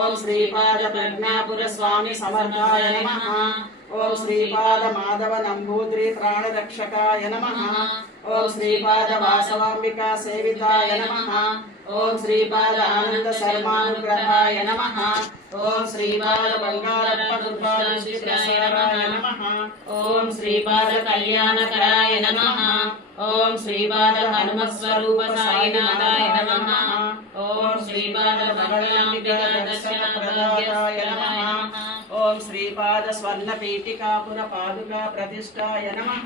ओम श्रीपाद प्रज्ञापुर स्वामी समर्थाय नमः। ओम श्रीपाद माधव नंबूद्री प्राणरक्षकाय नमः। ओम श्रीपाद वासवांबिका सेविताय नमः। ओम श्रीपाद आनंद शर्मानुग्रहाय नमः। ओम श्रीपाद बंगारप्प दुर्गाय नमः। ओम श्रीपाद कल्याणकराय नमः। ओम श्रीपाद हनुमस्वरूप साईनाथाय नमः। ओम श्रीपाद मंगलांबिका दर्शनप्रदाय नमः। ओम श्रीपाद स्वर्णपीठिकापुर पादुका प्रतिष्ठाय नमः।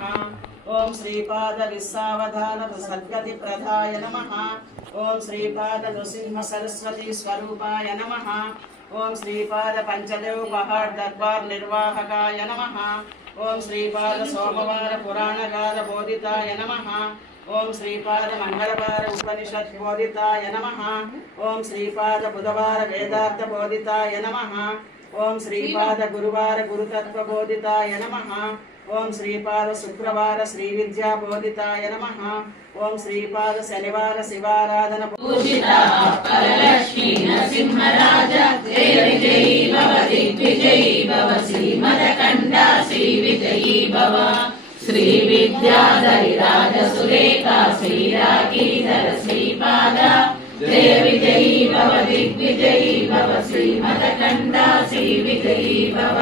ओम श्रीपाद विस्सावधान सद्गति प्रदाय नमः। ओम श्रीपाद नृसिंह सरस्वती स्वरूपाय नमः। ओम श्रीपाद पंचदेव पहाड़ दरबार निर्वाहकाय नमः। ओम श्रीपाद सोमवार पुराणकाल बोधिताय नमः। ओम श्रीपाद मंगलवार उपनिषद बोधिताय नमः। ओम श्रीपाद बुधवार वेदार्थ बोधिताय नमः। ओम श्रीपाद गुरुवार गुरुतत्व बोधिताय नमः। ओम श्रीपाद शुक्रवार श्री विद्या बोधिताय नमः। ओम श्रीपाद शनिवार शिवाराधन पूजिता परलक्ष्मी नरसिंहराज जय विजयी भव दिग्विजयी भव श्रीमदकण्डा श्री विजयी भव श्री विद्याधरी राज सुरेखा श्रीरागीधर श्रीपाद जय विजयी भव दिग्विजयी भव श्रीमदकण्डा श्री विजयी भव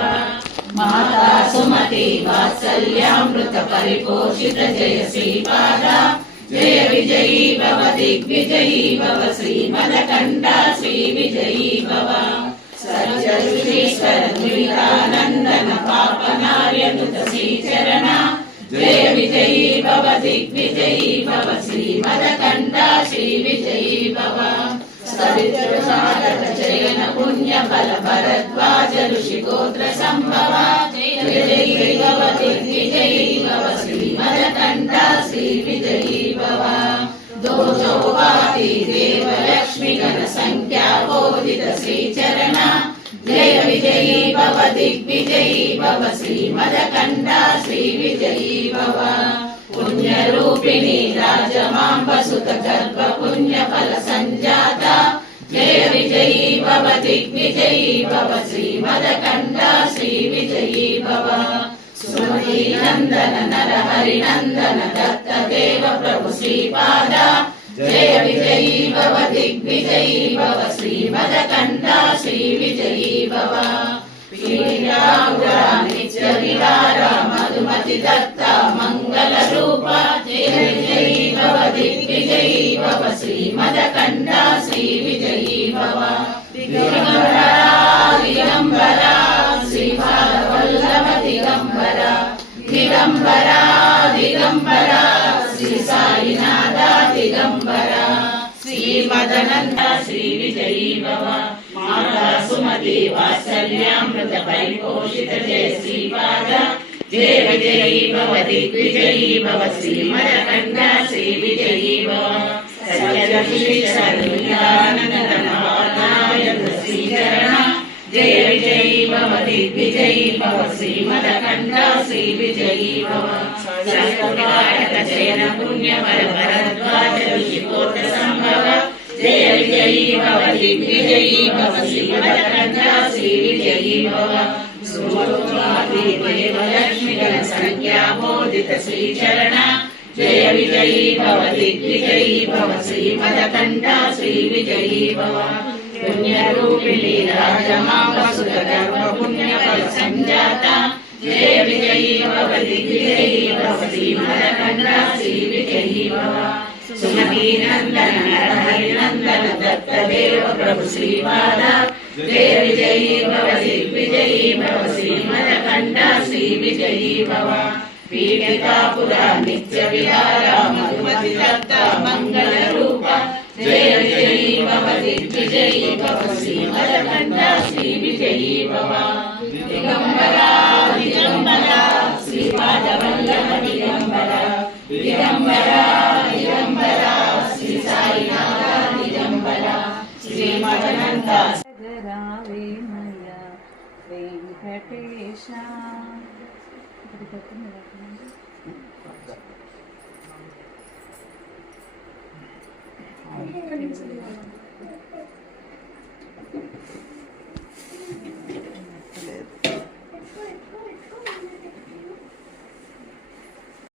माता सुमति वात्सल्यामृत परिपोषित जय श्रीपाद जय विजयी भव दिग्विजयी भव श्रीमदकण्डा श्री विजयी भव सज्जनश्रीश्वर द्विविधानन्दन पापनार्यनुत श्रीचरण जय विजयी भव दिग्विजयी भव श्रीमदकण्डा श्री विजयी भव सवित्र साधक चयन पुण्य फल भरद्वाज ऋषि गोत्र संभव जय विजयी भव दिग्विजयी भव श्रीमदकण्डा श्री विजयी भव दोषोवादी देव लक्ष्मी गण संख्या बोधित श्रीचरण जय विजयी भव दिग्विजयी भव श्रीमदकण्डा श्री विजयी भव पुण्य रूपिणी राजमांब सुत गर्भ पुण्य फल संजाता जय विजयी भव दिग्विजयी भव श्रीमदकण्डा श्री विजयी भव सुमती नंदन नर हरि नंदन दत्त देव प्रभु श्रीपाद जय विजयी भव दिग्विजयी भव श्रीमदकण्डा श्री विजयी भव नित्य विहारा मधुमति दत्ता मंगल रूप जय विजयी भव दिग्विजयी भव श्रीमदकण्डा श्री विजयी भव दिगंबरा दिगंबरा श्रीपाद वल्लभ दिगंबरा दिगंबरा दिगंबरा श्री साईनाथ दिगंबरा श्रीमदनंद श्री विजयी भव माता सुमति वात्सल्यामृत परिपोषित जय श्रीपाद जय विजयी भव दिग्विजयी भव श्रीमदकण्डा श्री विजयी भव सत्यनिष्ठनंदन श्रीचरण जय विजयी भव दिग्विजयी भव श्रीमदकण्डा श्री विजयी भव संस्कृत चयन पुण्य फल भरद्वाज ऋषि गोत्र संभव जय विजयी भव दिग्विजयी भव श्रीमदकण्डा श्री विजयी भव सुमति देव लक्ष्मी गण संख्या बोधित श्रीचरण जय विजयी भव दिग्विजयी भव श्रीमदकण्डा श्री विजयी भव पुण्य रूपिणी राजमांब सुत गर्भ पुण्य फल संजाता जय विजयी भव दिग्विजयी भव श्रीमदकण्डा श्री विजयी भव सुमती नंदन नर हरि नंदन दत्त देव प्रभु श्रीपाद जय विजयी भव दिग्विजयी भव श्रीमदकण्डा श्री विजयी भव पीठिकापुरा नित्य विहारा मधुमति दत्ता मंगल रूप जय विजयी भव दिग्विजयी भव श्रीमदकण्डा श्री विजयी भव दिगंबरा दिगंबरा श्रीपाद वल्लभ दिगंबरा दिगंबरा दिगंबरा श्री साईनाथ दिगंबरा श्रीमदनंद वेंकटेश ఎక్కువ